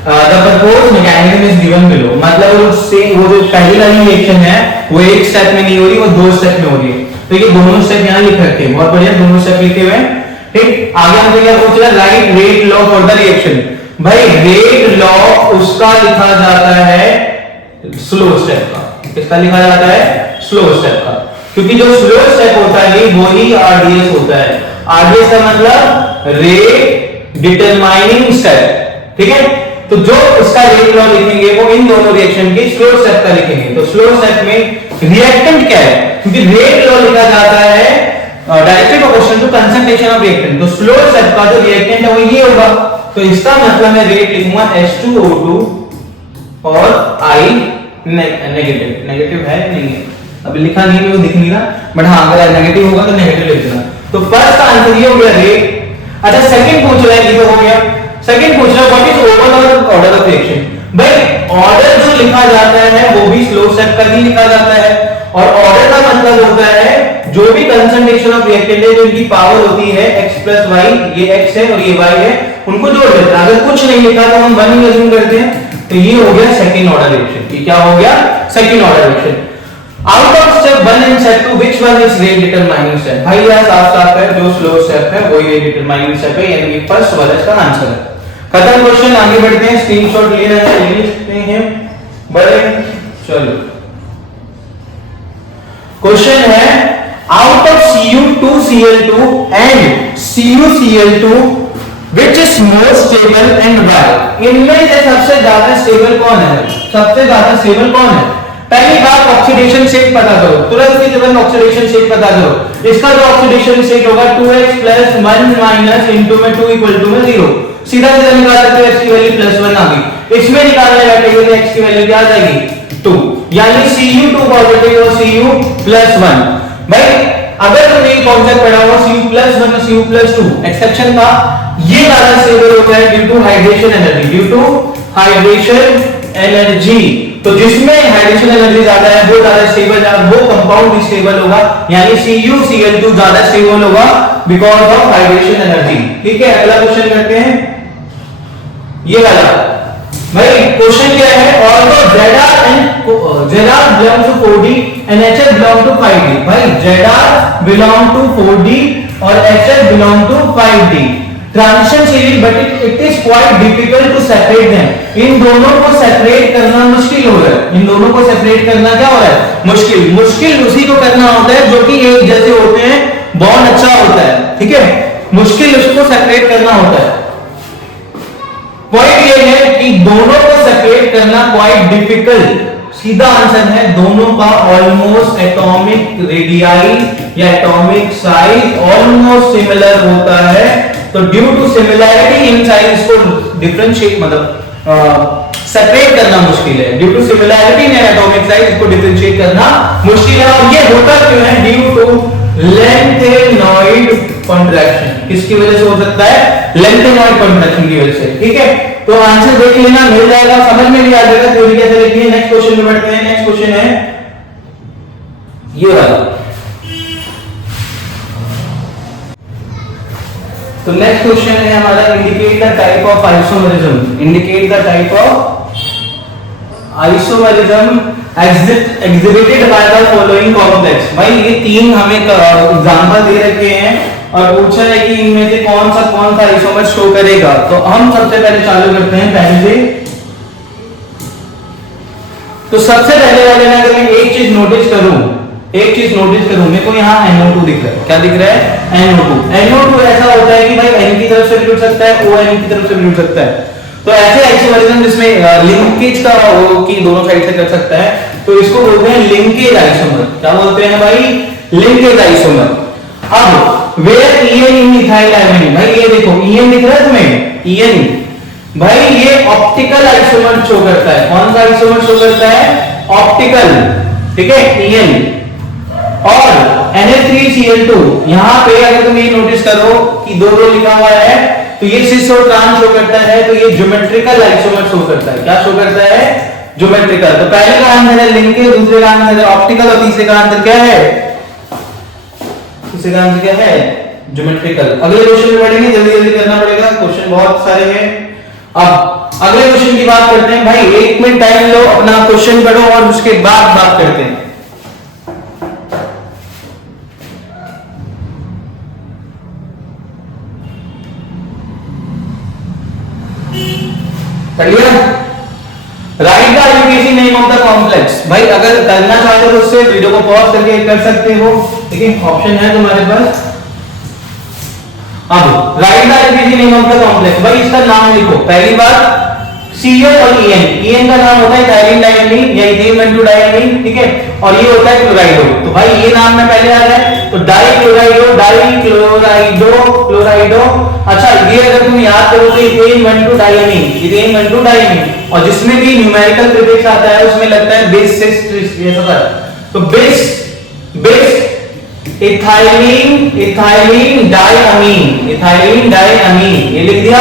The proposed mechanism is given below, मतलब वो जो पहली वाली रिएक्शन है वो एक स्टेप में नहीं हो रही, वो दो स्टेप में हो रही है। तो ये दोनों स्टेप यहां लिख रखे हैं, बहुत बढ़िया, दोनों स्टेप लिखे हुए हैं। ठीक, आगे हमसे क्या पूछ रहा है, right rate law for the reaction. भाई रेट लॉ उसका लिखा जाता है स्लो स्टेप का, किसका लिखा जाता है, स्लो स्टेप का, क्योंकि जो स्लो स्टेप होता है वही आरडीएस होता है। आरडीएस का मतलब रेट डिटरमाइनिंग स्टेप, ठीक है। तो जो इसका रेट लॉ लिखेंगे वो इन दोनों रिएक्शन के स्लो स्टेप का लिखेंगे। तो स्लो स्टेप में रिएक्टेंट क्या है, क्योंकि रेट लॉ लिखा जाता है directly proportional to concentration of reactant, तो स्लो स्टेप का जो रिएक्टेंट है वो ये होगा। तो इसका मतलब मैं रेट लिखूंगा H2O2 और I नेगेटिव, नेगेटिव है नहीं है अभी लिखा नहीं है, वो दिख नहीं रहा, बट हाँ अगर नेगेटिव होगा तो नेगेटिव लिख देना। तो फर्स्ट का आंसर ये हो गया रेट। अच्छा सेकंड पूछ रहा है, ये तो हो गया। सेकंड पूछ रहा है what is overall order of reaction. भाई ऑर्डर जो लिखा जाता है वो भी स्लो स्टेप का ही लिखा जाता है, और ऑर्डर का मतलब होता है जो भी कंसंट्रेशन ऑफ रिएक्टेंट है, जो इनकी पावर होती है x + y, ये x है और ये y है, उनको जोड़ देते हैं। अगर कुछ नहीं लिखा तो हम 1 ही अज्यूम करते हैं। तो ये हो गया सेकंड ऑर्डर रिएक्शन। ये क्या हो गया, second order reaction. Out of step 1 and step 2 which one is rate determining step. भाई यह साफ साफ है, जो स्लो स्टेप है वही रेट डिटरमाइनिंग स्टेप है, यानी कि फर्स्ट वाला इसका आंसर है। खत्म क्वेश्चन, आगे बढ़ते हैं। स्क्रीनशॉट ले रहे हैं, ले सकते हैं बड़े। चलो क्वेश्चन है out of Cu2Cl2 and CuCl2 which is more stable and why। इनमें से सबसे ज्यादा स्टेबल कौन है, सबसे ज्यादा स्टेबल कौन है। पहली बात ऑक्सीडेशन स्टेट पता करो, तुरंत की तुरंत ऑक्सीडेशन स्टेट पता करो। इसका जो ऑक्सीडेशन स्टेट होगा 2x + 1 - इनटू में 2 = में 0, सीधा सीधा निकाल सकते हो, x की वैल्यू +1 आ गई। इसमें निकालने बैठेंगे तो x की वैल्यू क्या आ जाएगी 2, यानी Cu2 पॉजिटिव और Cu +1। भाई अगर तुमने ये कॉन्सेप्ट पढ़ा हुआ Cu+1 और Cu+2 एक्सेप्शन था, ये ज्यादा स्टेबल होता है due to hydration energy, due to hydration energy. तो जिसमें हाइड्रेशन एनर्जी ज्यादा है वो ज्यादा स्टेबल है, वो कंपाउंड भी स्टेबल होगा, यानी CuCl2 ज्यादा स्टेबल होगा बिकॉज ऑफ हाइड्रेशन एनर्जी। ठीक है, अगला क्वेश्चन करते हैं, ये वाला। भाई क्वेश्चन क्या है, although Zr belongs to 4D and HF belongs to 5D। भाई Zr belong to 4D और HF belong to 5D। Transition series but it is quite difficult to separate them. इन दोनों को सेपरेट करना मुश्किल हो रहा है, इन दोनों को सेपरेट करना क्या हो रहा है, मुश्किल। मुश्किल उसी को करना होता है जो कि एक जैसे होते हैं, बॉन्ड अच्छा होता है, ठीक है, मुश्किल उसको सेपरेट करना होता है। पॉइंट ये है कि दोनों को सेपरेट करना क्वाइट डिफिकल्ट। सीधा आंसर है दोनों का ऑलमोस्ट एटॉमिक रेडियाई या एटॉमिक साइज ऑलमोस्ट सिमिलर होता है। तो due to similarity in size को डिफरेंशिएट मतलब सेपरेट करना मुश्किल है। Due to similarity in atomic size इसको डिफरेंशिएट करना मुश्किल है। और ये होता क्यों है, ड्यू टू लेंथेनॉइड कॉन्ट्रैक्शन। किसकी वजह से हो सकता है, लेंथेनॉइड कॉन्ट्रैक्शन की वजह से। ठीक है, तो आंसर देख लेना, मिल जाएगा, समझ में भी आ जाएगा थ्योरी कैसे लिखनी है। नेक्स्ट क्वेश्चन में बढ़ते हैं। नेक्स्ट क्वेश्चन है ये वाला। तो नेक्स्ट क्वेश्चन है हमारा, indicate the type of isomerism. Indicate the type of isomerism exhibited by the following complex. भाई ये तीन हमें एग्जांपल दे रखे हैं और पूछा है कि इनमें से कौन सा आइसोमर शो करेगा। तो हम सबसे पहले चालू करते हैं पहले से। तो सबसे पहले वाले में अगर मैं एक चीज नोटिस करूं, मेरे को यहाँ NO2 दिख रहा है। क्या दिख रहा है, NO2 ऐसा होता है कि भाई N की तरफ से भी जुड़ सकता है, ON की तरफ से भी जुड़ सकता है। तो ऐसे आइसोमेरिज्म जिसमें लिंकेज का हो कि दोनों साइड से कर सकता है, तो इसको बोलते हैं लिंकेज आइसोमर। क्या बोलते हैं भाई, लिंकेज आइसोमर। अब वेयर EN इन मिथाइल एल्यूमिन, भाई ये देखो EN दिख रहा है तुम्हें, EN भाई ये ऑप्टिकल आइसोमर शो करता है। कौन सा आइसोमर शो करता है, ऑप्टिकल, ठीक है, EN। और Na3Cl2 यहां पे अगर तुम ये नोटिस करो कि दो लिखा हुआ है, तो ये सिस और ट्रांस शो करता है, तो ये ज्योमेट्रिकल आइसोमर शो करता है। क्या शो करता है, ज्योमेट्रिकल। तो पहले का आंसर है लिंकेज, दूसरे का आंसर है ऑप्टिकल और तीसरे का आंसर क्या है, तीसरे का आंसर क्या है, ज्योमेट्रिकल। अगले क्वेश्चन में बढ़ेंगे, जल्दी जल्दी करना पड़ेगा, क्वेश्चन बहुत सारे हैं। अब अगले क्वेश्चन की बात करते हैं भाई, 1 मिनट टाइम लो, अपना क्वेश्चन पढ़ो और उसके बाद बात करते हैं। कर लिया? Right the education name of the complex. भाई अगर करना चाहते हो तो उससे वीडियो को पॉज करके कर सकते हो, ठीक है, ऑप्शन है तुम्हारे पास। अब right the education name of the complex, भाई इसका नाम लिखो। पहली बात CO और EN का नाम होता है इथाइलिन डायमीन या इथेन डायमीन, ठीक है, और ये होता है क्लोराइडो। तो भाई ये नाम में पहले आ रहा है, तो डाइक्लोराइडो, डाइक्लोराइडो, क्लोराइडो। अच्छा ये अगर तुम याद करो तो इथेन डायमीन, और जिसमें भी न्यूमेरिकल प्रीफिक्स आता है उसमें लगता है बेस सिस, ये सब है। तो बेस इथाइलिन डायमीन, ये लिख दिया।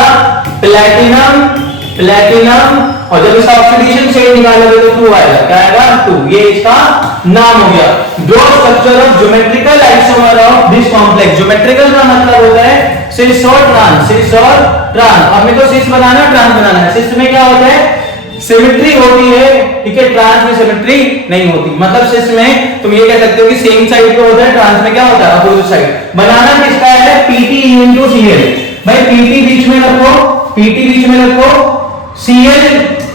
प्लैटिनम, और जब इसका ऑक्सीडेशन स्टेट निकालोगे तो 2 आएगा, क्या आएगा 2, ये इसका नाम हो गया। Draw structure of geometrical isomer of this complex. Geometrical का मतलब होता है सिस और ट्रांस। अब मेरे को सिस बनाना है, ट्रांस बनाना है। सिस में क्या होता है, सिमेट्री होती है, ठीक है, ट्रांस में सिमेट्री नहीं होती। मतलब सिस में तुम ये कह सकते हो कि सेम साइड पे होता है, ट्रांस में क्या होता है, अपोजिट साइड। बनाना किसका है, PT * CL। भाई PT बीच में रखो, Cl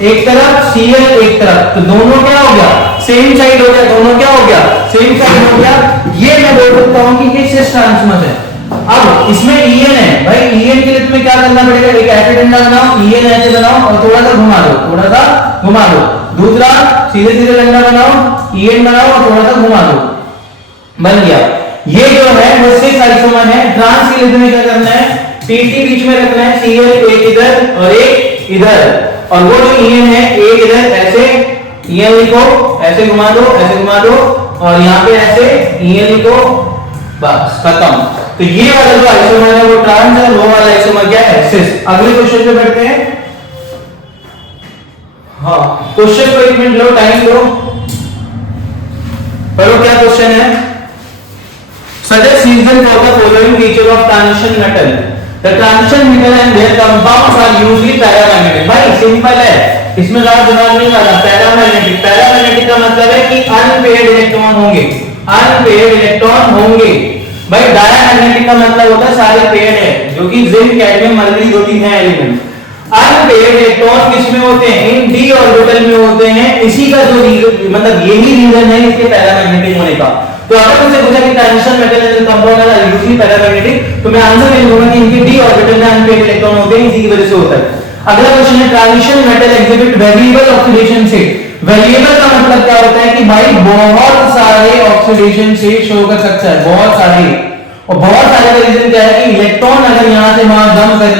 एक तरफ, Cl एक तरफ, तो दोनों क्या हो गया, सेम साइड हो गया, दोनों क्या हो गया, सेम साइड हो गया। ये मैं बोल सकता हूं कि ये सिस ट्रांसमस है। अब इसमें En है, भाई En के लिए तुम्हें क्या करना पड़ेगा, एक ऐसे डंडा बनाओ, En ऐसे बनाओ और थोड़ा सा घुमा दो। दूसरा सीधे सीधे डंडा बनाओ, En बनाओ और थोड़ा सा घुमा दो, बन गया। ये जो है वो सिस आइसोमर है। ट्रांस के लिए तुम्हें क्या करना है, PT बीच में रखना है, Cl एक इधर और एक इधर, और वो जो En है एक इधर, ऐसे En लिखो, ऐसे घुमा दो, और यहाँ पे ऐसे En लिखो, बस खत्म। तो ये वाला जो आइसोमर है वो ट्रांस है, वो वाला आइसोमर क्या है, सिस। अगले क्वेश्चन पे बढ़ते हैं। हाँ, क्वेश्चन को 1 मिनट लो, टाइम लो, पढ़ो क्या क्वेश्चन है। Suggest reason for the following feature of transition metal. The transition metal and their compounds are usually paramagnetic. भाई सिंपल है, इसमें ज्यादा दिमाग नहीं लगा। पैरामैग्नेटिक का मतलब है कि अनपेयर्ड इलेक्ट्रॉन होंगे। भाई डायमैग्नेटिक का मतलब होता है सारे पेयर्ड है, जो कि जिंक, कैडमियम, मरकरी 2-3 है एलिमेंट। अनपेयर्ड इलेक्ट्रॉन किसमें होते हैं, इन d ऑर्बिटल में होते हैं। इसी का जो मतलब यही रीजन है इसके पैरामैग्नेटिक होने का। तो अगर तुमसे पूछा कि transition metal and compound are usually paramagnetic, तो मैं आंसर नहीं दूंगा कि इनके d ऑर्बिटल में अनपेयर्ड इलेक्ट्रॉन होते हैं, इसी की वजह से होता है। अगला क्वेश्चन है, transition metal exhibit variable oxidation state. Variable का मतलब क्या होता है कि भाई बहुत सारे ऑक्सीडेशन स्टेट शो कर सकता है, बहुत सारे। और बहुत सारे का रीजन क्या है कि इलेक्ट्रॉन अगर यहां से वहां जंप कर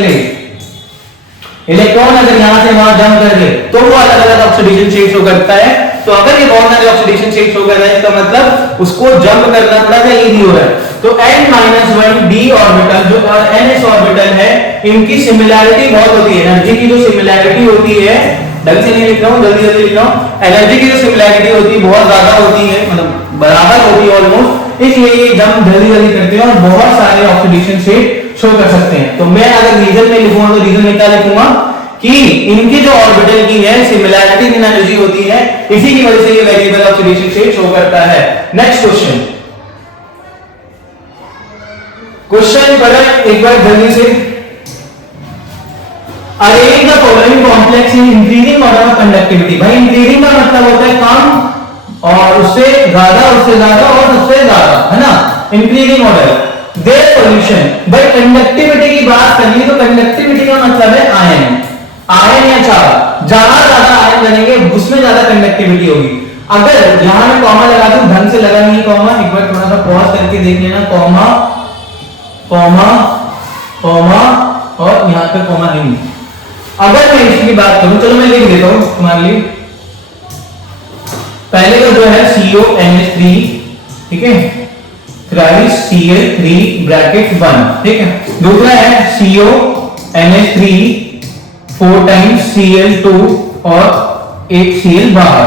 ले, तो वो अलग अलग ऑक्सीडेशन स्टेट शो करता है। तो अगर ये बहुत सारे ऑक्सीडेशन स्टेट शो कर रहा है, इसका मतलब उसको जंप करना पड़ा था, इजी हो रहा है। तो n-1 d ऑर्बिटल जो और ns ऑर्बिटल है, इनकी सिमिलैरिटी बहुत होती है। एनर्जी की जो सिमिलैरिटी होती है, ढंग से नहीं लिख रहा हूं, जल्दी जल्दी लिख रहा हूं। एनर्जी की जो सिमिलैरिटी होती है बहुत ज्यादा होती है, मतलब बराबर होती है ऑलमोस्ट, इसलिए ये जंप जल्दी जल्दी करते हैं और बहुत सारे ऑक्सीडेशन स्टेट शो कर सकते हैं। तो मैं अगर रीजन में लिखूंगा तो रीजन में क्या लिखूंगा कि इनकी जो ऑर्बिटल की है सिमिलैरिटी इन एनर्जी होती है, इसी की वजह से ये वेरिएबल ऑक्सीडेशन स्टेट शो करता है। नेक्स्ट क्वेश्चन पढ़ो एक बार जल्दी से। Arrange the following complex in increasing order of conductivity. भाई इंक्रीजिंग का मतलब होता है कम और उससे ज्यादा और उससे ज्यादा, है ना, इंक्रीजिंग ऑर्डर। देयर सॉल्यूशन, भाई कंडक्टिविटी की बात करिए तो कंडक्टिविटी का मतलब है आयन या चार्ज। जहां ज्यादा आयन बनेंगे उसमें ज्यादा कंडक्टिविटी होगी। अगर यहां मैं कॉमा लगा दूं, ढंग से लगा नहीं कॉमा, एक बार थोड़ा सा पॉज करके देख लेना, कॉमा कॉमा कॉमा और यहां पे कॉमा नहीं। अगर मैं इसकी बात करूं, चलो मैं लिख देता हूं तुम्हारे लिए। पहले का जो है CONH3, ठीक है, थ्राइस Cl3 ब्रैकेट 1, ठीक है। दूसरा है CONH3 4 टाइम्स Cl2 और एक Cl बाहर।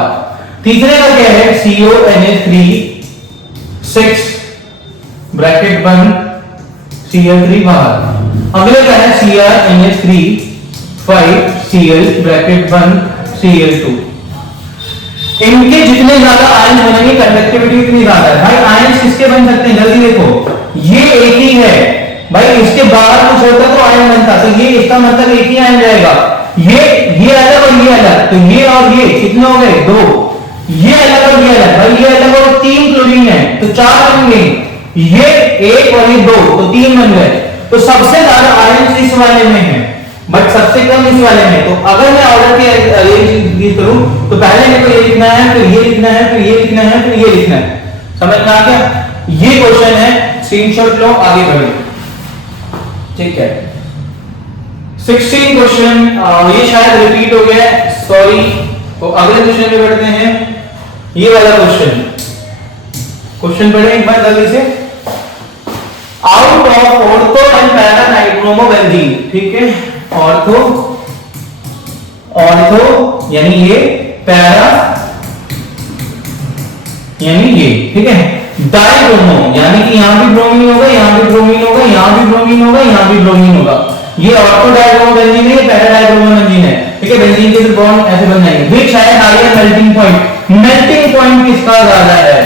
तीसरे का क्या है CONH3 6 ब्रैकेट 1 Cl3 बाहर। अगले का है CrNH3 5Cl ब्रैकेट 1 Cl2। इनके जितने ज्यादा आयन बनेंगे कंडक्टिविटी उतनी ज्यादा है। भाई आयन किसके बन सकते हैं जल्दी देखो, ये एक ही है भाई, इसके बाहर कुछ होता तो आयन बनता, तो ये इसका मतलब एक ही आयन रहेगा। ये अलग और ये अलग, तो ये और ये कितने हो गए 2, ये अलग और ये अलग, भाई ये अलग और 3 क्लोरीन है तो 4 बन गए, ये 1 और ये 2 तो 3 बन गए। तो सबसे ज्यादा आयन इस वाले में है बट सबसे कम इस वाले में। तो अगर मैं ऑर्डर की अरेंज करूं तो पहले मेरे को ये लिखना है, फिर ये लिखना है, फिर ये लिखना है, फिर ये लिखना है। समझ में आ गया? ये क्वेश्चन है, स्क्रीनशॉट लो, आगे बढ़े। ठीक है, 16 क्वेश्चन, ये शायद रिपीट हो गया है, सॉरी। तो अगले क्वेश्चन पे बढ़ते हैं। ये वाला क्वेश्चन पढ़े एक बार जल्दी से। Out of ortho and para nitrobenzene, ठीक है, ऑर्थो यानी ये, पैरा यानी ये, ठीक है, डाइब्रोमो यानी कि यहां भी ब्रोमीन होगा, यहां भी ब्रोमीन होगा, यहां भी ब्रोमीन होगा, यहां भी ब्रोमीन होगा। ये ऑर्थो डाइब्रोमोबेंजीन है, ये पैरा डाइब्रोमोबेंजीन है, ठीक है। बेंजीन के बॉन्ड ऐसे बन जाएंगे। विच है higher melting point, melting point किसका ज्यादा है,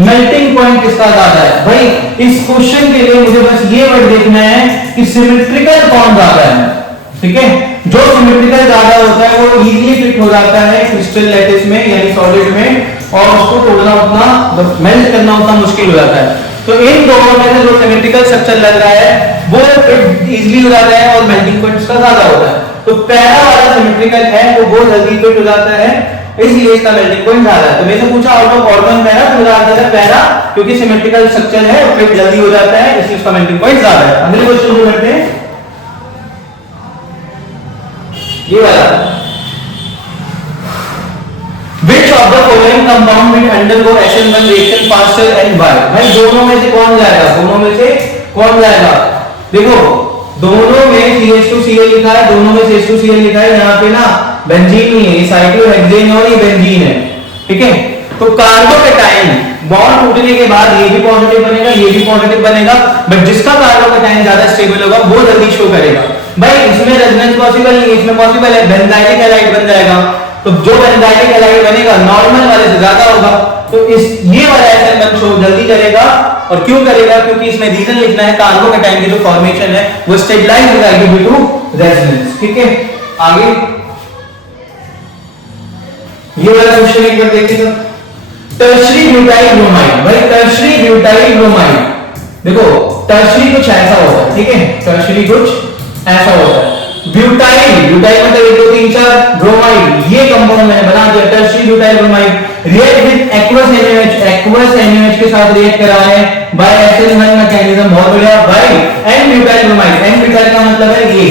मेल्टिंग पॉइंट किसका ज्यादा है? भाई इस क्वेश्चन के लिए मुझे बस ये वर्ड देखना है कि सिमेट्रिकल कौन ज्यादा है, ठीक है। जो सिमेट्रिकल ज्यादा होता है वो इजीली फिट हो जाता है क्रिस्टल लैटिस में यानी सॉलिड में, और उसको तोड़ना उतना, मेल्ट करना उतना मुश्किल हो जाता है। तो इन दोनों में से जो सिमेट्रिकल स्ट्रक्चर लग रहा है वो इजीली हो जाता है और मेल्टिंग पॉइंट इसका ज्यादा होता है। तो पैरा वाला सिमेट्रिकल है तो वो जल्दी फिट हो जाता है, इसलिए इसका मेल्टिंग पॉइंट ज्यादा है। तो मेरे से पूछा out of ortho and para, तो ज्यादा है पैरा, क्योंकि सिमेट्रिकल स्ट्रक्चर है, फिट जल्दी हो जाता है, इसलिए उसका मेल्टिंग पॉइंट ज्यादा है। अगले क्वेश्चन को करते हैं, ये वाला। Which of the following compound will undergo SN1 reaction faster and why? भाई दोनों में से कौन जाएगा, दोनों में से कौन जाएगा? देखो दोनों में CH2Cl लिखा है, दोनों में CH2Cl लिखा है, यहाँ पे ना बेंजीन नहीं है, ये साइक्लोहेक्सेन और ये बेंजीन है, ठीक है। तो कार्बोकैटायन बॉन्ड टूटने के बाद ये भी पॉजिटिव बनेगा, ये भी पॉजिटिव बनेगा, बट जिसका कार्बोकैटायन ज्यादा स्टेबल होगा वो जल्दी शो करेगा। भाई इसमें रेजोनेंस पॉसिबल नहीं है, इसमें पॉसिबल है, बेंजाइलिक हैलाइड बन जाएगा। तो जो बेंजाइलिक हैलाइड बनेगा नॉर्मल वाले से ज्यादा होगा, तो इस ये वाला SN1 शो जल्दी करेगा। और क्यों करेगा? क्योंकि इसमें रीजन लिखना है, कार्बोकैटायन की जो फॉर्मेशन है वो स्टेबलाइज हो जाएगी ड्यू टू रेजोनेंस, ठीक है। आगे ये वाला क्वेश्चन एक बार देखिएगा, टर्शरी ब्यूटाइल ब्रोमाइड। भाई टर्शरी ब्यूटाइल ब्रोमाइड, देखो टर्शरी कुछ ऐसा होता है, ठीक है, टर्शरी कुछ ऐसा होता है। ब्यूटाइल मतलब 1 2 3 4, ब्रोमाइड ये कंपाउंड मैंने बना दिया, tertiary butyl bromide react with aqueous NaOH के साथ रिएक्ट करा है बाय SN1 मैकेनिज्म, बहुत बढ़िया भाई। N butyl bromide, N butyl का मतलब है ये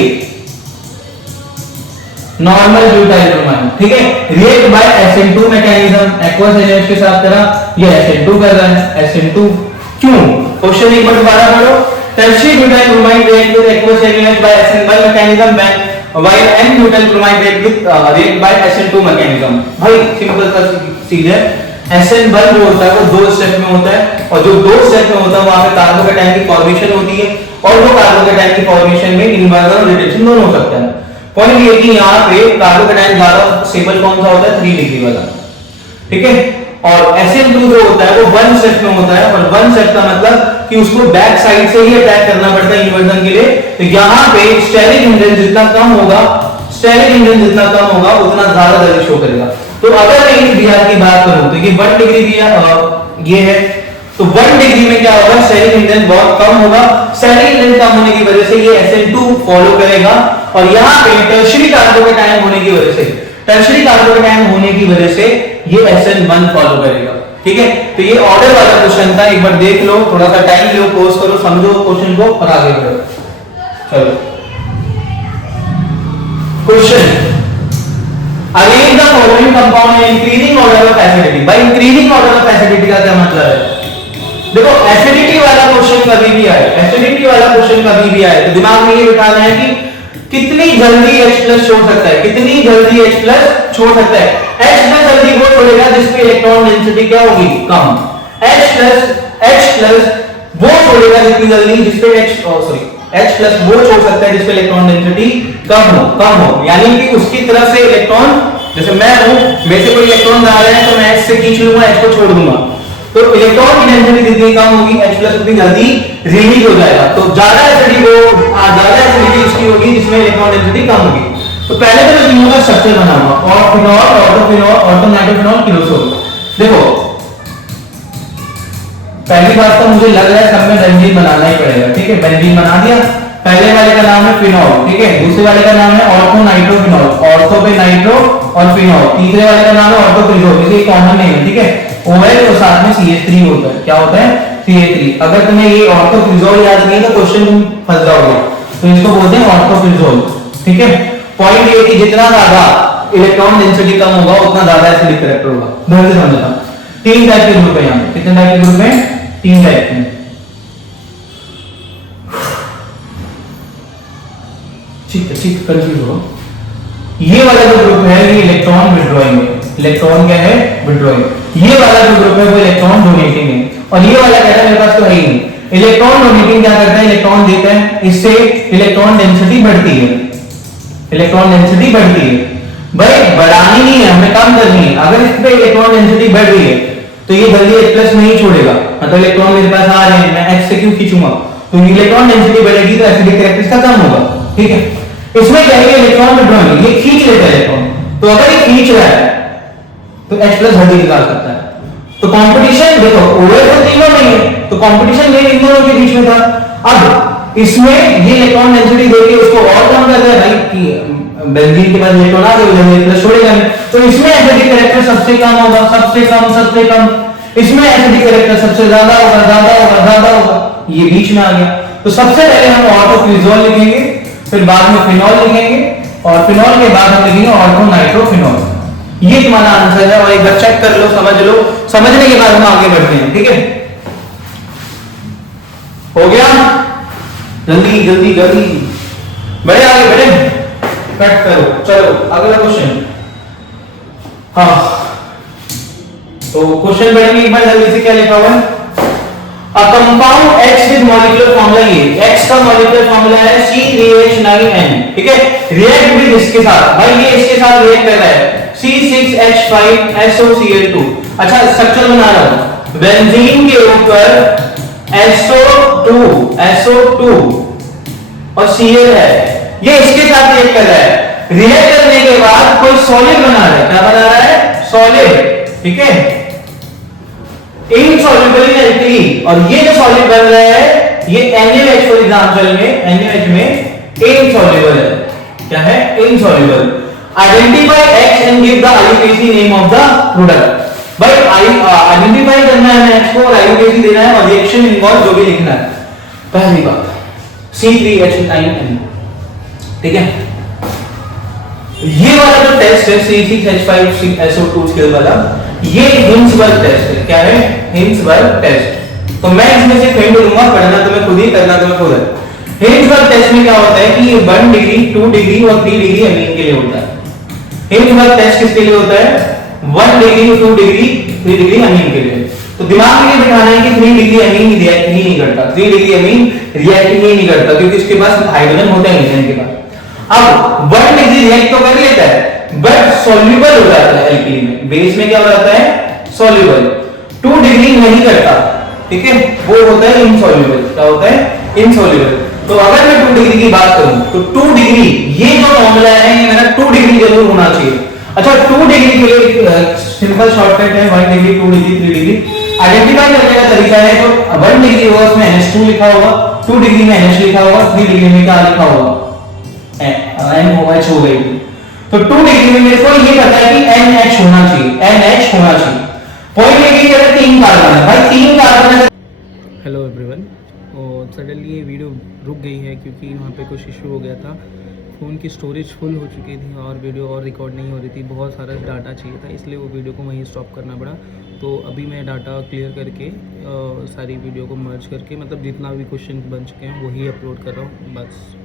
नॉर्मल ब्यूटाइल ब्रोमाइड, ठीक है, react by SN2 mechanism, aqueous NaOH के साथ करा, ये SN2 कर रहा है, SN2 क्यों? क्वेश्चन एक बार दोबारा पढ़ो, tertiary butyl bromide react with aqueous NaOH by SN1 mechanism while N-butyl bromide react by SN2 mechanism। भाई सिंपल सा चीज है, SN1 जो होता है वो 2 स्टेप में होता है, और जो 2 स्टेप में होता है वहां पे कार्बोकैटायन की फॉर्मेशन होती है, और वो कार्बोकैटायन की फॉर्मेशन में इन्वर्जन और रिडक्शन दोनों हो सकता है। पॉइंट ये कि यहाँ पे कार्बोकैटायन ज्यादा स्टेबल कौन सा होता है, 3 डिग्री वाला, ठीक है। और SN2 जो होता है वो 1 स्टेप में होता है, और 1 स्टेप का मतलब कि उसको बैक साइड से ही अटैक करना पड़ता है इन्वर्जन के लिए। तो यहाँ पे स्टेरिक हिंड्रेंस जितना कम होगा, स्टेरिक हिंड्रेंस जितना कम होगा उतना ज्यादा जल्दी शो करेगा। तो अगर मैं इस बीआर की बात करूं तो ये 1 डिग्री बीआर ये है, तो 1 डिग्री में क्या होगा, स्टेरिक हिंड्रेंस बहुत कम होगा। स्टेरिक हिंड्रेंस कम होने की वजह से ये SN2 फॉलो करेगा, और यहाँ पे टर्शरी कार्बोकैटायन होने की वजह से, टर्शरी कार्बोकैटायन होने की वजह से ये SN1 फॉलो करेगा, ठीक है। तो ये ऑर्डर वाला क्वेश्चन था, एक बार देख लो, थोड़ा सा टाइम लो, पॉज करो, समझो क्वेश्चन को और आगे बढ़ो। चलो question, arrange the following compound in increasing order of acidity. भाई इंक्रीजिंग ऑर्डर ऑफ एसिडिटी का क्या मतलब है? देखो एसिडिटी वाला क्वेश्चन कभी भी आए, एसिडिटी वाला क्वेश्चन कभी भी आए तो दिमाग में ये बिठाना है कि कितनी जल्दी H+ छोड़ सकता है, कितनी जल्दी H+ छोड़ सकता है। H+ जल्दी वो छोड़ेगा जिसकी इलेक्ट्रॉन डेंसिटी क्या होगी, कम। H+ वो छोड़ेगा जितनी जल्दी जिसपे H प्लस वो छोड़ सकता है जिसपे इलेक्ट्रॉन डेंसिटी कम हो, यानी कि उसकी तरफ से इलेक्ट्रॉन, जैसे मैं हूं, मेरे से कोई इलेक्ट्रॉन जा रहा है तो मैं H से खींच लूंगा, H को छोड़ दूंगा, तो इलेक्ट्रॉन की डेंसिटी जितनी कम होगी H प्लस उतनी जल्दी रिलीज हो जाएगा। तो ज्यादा एसिडिटी उसकी होगी जिसमें इलेक्ट्रॉन डेंसिटी कम होगी। तो पहले तो मैं तीनों का स्ट्रक्चर बनाऊंगा, ऑर्थोफिनॉल, ऑर्थोफिनॉल, ऑर्थोनाइट्रोफिनॉल, किलोसोल। देखो पहली बात तो मुझे लग रहा है सब में बेंजीन बनाना ही पड़ेगा, ठीक है, बेंजीन बना दिया। पहले वाले का नाम है फिनॉल, ठीक है, दूसरे वाले का नाम है ऑर्थोनाइट्रोफिनॉल, ऑर्थो पे नाइट्रो और फिनॉल, तीसरे वाले का नाम है ऑर्थोक्रिजोल, इसे कॉमन नेम है, ठीक है, OH और साथ में CH3 होता है। क्या होता है? CH3। अगर तुम्हें ये ऑर्थोक्रिजोल याद नहीं है तो क्वेश्चन तुम फंस जाओगे, तो इसको बोलते हैं ऑर्थोक्रिजोल, ठीक है। पॉइंट ये कि जितना ज्यादा इलेक्ट्रॉन डेंसिटी कम होगा उतना ज्यादा एसिडिक कैरेक्टर होगा। ध्यान से समझना। 3 टाइप के ग्रुप है यहाँ पे। कितने टाइप के ग्रुप है? 3 टाइप के। ठीक कंफ्यूज हो। ये वाला जो ग्रुप है ये इलेक्ट्रॉन विड्रॉइंग है। इलेक्ट्रॉन क्या है? विड्रॉइंग। ये वाला जो ग्रुप है वो इलेक्ट्रॉन डोनेटिंग है। और ये वाला क्या है? मेरे पास तो है ही नहीं। इलेक्ट्रॉन डोनेटिंग क्या करता है? इलेक्ट्रॉन देता है, इससे इलेक्ट्रॉन डेंसिटी बढ़ती है। इलेक्ट्रॉन डेंसिटी बढ़ती है। भाई बढ़ानी नहीं है, हमें कम करनी है। अगर इस पे इलेक्ट्रॉन डेंसिटी बढ़ रही है तो ये जल्दी H+ नहीं छोड़ेगा, मतलब इलेक्ट्रॉन मेरे पास आ रहे हैं, मैं H से क्यों खींचूंगा? तो इलेक्ट्रॉन डेंसिटी बढ़ेगी तो एसिडिक कैरेक्टरिस्टिक कम होगा, ठीक है। इसमें क्या है? इलेक्ट्रॉन विड्रॉइंग, ये खींच लेता है इलेक्ट्रॉन। तो अगर ये खींच रहा है तो H+ जल्दी निकाल सकता है। तो कंपटीशन देखो, OH तो तीनों में है, तो कंपटीशन ये इन दोनों के बीच में था। अब इसमें ये इलेक्ट्रॉन डेंसिटी देके उसको और कम कर रहा है भाई कि बेंजीन के बाद इलेक्ट्रॉन आ गए, H+ छोड़ेगा नहीं, तो इसमें एसिडिक कैरेक्टर सबसे कम होगा, सबसे कम। इसमें एसिडिक कैरेक्टर सबसे ज्यादा होगा, ये बीच में आ गया। तो सबसे पहले हम ऑर्थोक्रिजोल लिखेंगे, फिर बाद में फिनॉल लिखेंगे, और फिनॉल के बाद हम लिखेंगे ऑर्थोनाइट्रोफिनॉल। ये तुम्हारा आंसर है, और एक बार चेक कर लो, समझ लो, समझने के बाद हम आगे बढ़ते हैं, ठीक है। हो गया? जल्दी बढ़े, आगे बढ़े, कट करो। चलो अगला क्वेश्चन। हाँ, तो क्वेश्चन बढ़ेंगे एक बार जल्दी से। क्या लिखा हुआ है? A compound X with molecular formula ये X का molecular formula है C3H9N, ठीक है। रिएक्ट विद इसके साथ, भाई ये इसके साथ रिएक्ट कर रहा है C6H5SOCl2। अच्छा स्ट्रक्चर बना रहा हूं, बेंजीन के ऊपर SO2 और Cl है, ये इसके साथ रिएक्ट कर रहा है। रिएक्ट करने के बाद कोई सॉलिड बना रहा है। क्या बना रहा है? सॉलिड, ठीक है, इनसॉल्युबल इन एल्कली। और ये जो सॉलिड बन रहा है ये NaOH फॉर एग्जांपल में NaOH में इनसॉल्युबल है। क्या है? Insoluble. Identify X and give the IUPAC name of the product. भाई आइडेंटिफाई करना है X को और IUPAC देना है और रिएक्शन इन्वॉल्व जो भी लिखना है। पहली बात C3H9N, ठीक है। ये वाला जो टेस्ट है C6H5SO2 वाला, ये हिंसबर्ग टेस्ट है। क्या है? Hinsberg test. तो मैं इसमें से फेंट लूंगा, पढ़ना तुम्हें खुद ही, करना तुम्हें खुद है। हिंसबर्ग टेस्ट में क्या होता है कि 1 डिग्री 2 डिग्री और 3 डिग्री अमीन के लिए होता है। हिंसबर्ग टेस्ट किसके लिए होता है? 1 डिग्री 2 डिग्री 3 डिग्री अमीन के लिए। तो दिमाग में ये बिठाना है कि 3 डिग्री अमीन रिएक्ट ही नहीं करता, 3 डिग्री अमीन रिएक्ट ही नहीं करता, क्योंकि इसके पास हाइड्रोजन होता है मीथेन के पास। अब 1 डिग्री रिएक्ट तो कर लेता है बट सॉल्युबल हो जाता है एल्कीन में, बेस में क्या हो जाता है? सॉल्युबल। 2 डिग्री नहीं करता, ठीक है, वो होता है इनसॉल्युबल। क्या होता है? इनसॉल्युबल। तो अगर मैं 2 डिग्री की बात करूं तो 2 डिग्री, ये जो फॉर्मूला है ये मेरा 2 डिग्री जरूर होना चाहिए। अच्छा 2 डिग्री के लिए सिंपल शॉर्टकट है 1 डिग्री 2 डिग्री 3 डिग्री। आइडेंटिफाई करने का तरीका है तो 1 डिग्री होगा उसमें NH2 लिखा होगा, 2 डिग्री में NH लिखा होगा, 3 डिग्री में क्या लिखा होगा? NOH हो गई। तो 2 डिग्री में मेरे को ये पता है कि NH होना चाहिए, NH होना चाहिए। पॉइंट ये कि अगर 3 कार्बन है, भाई 3 कार्बन है। हेलो एवरीवन, और सडनली ये वीडियो रुक गई है क्योंकि वहाँ पे कुछ इशू हो गया था। फ़ोन की स्टोरेज फुल हो चुकी थी और वीडियो और रिकॉर्ड नहीं हो रही थी, बहुत सारा डाटा चाहिए था, इसलिए वो वीडियो को वहीं स्टॉप करना पड़ा। तो अभी मैं डाटा क्लियर करके सारी वीडियो को मर्ज करके, मतलब जितना भी क्वेश्चन बन चुके हैं वही अपलोड कर रहा हूँ बस।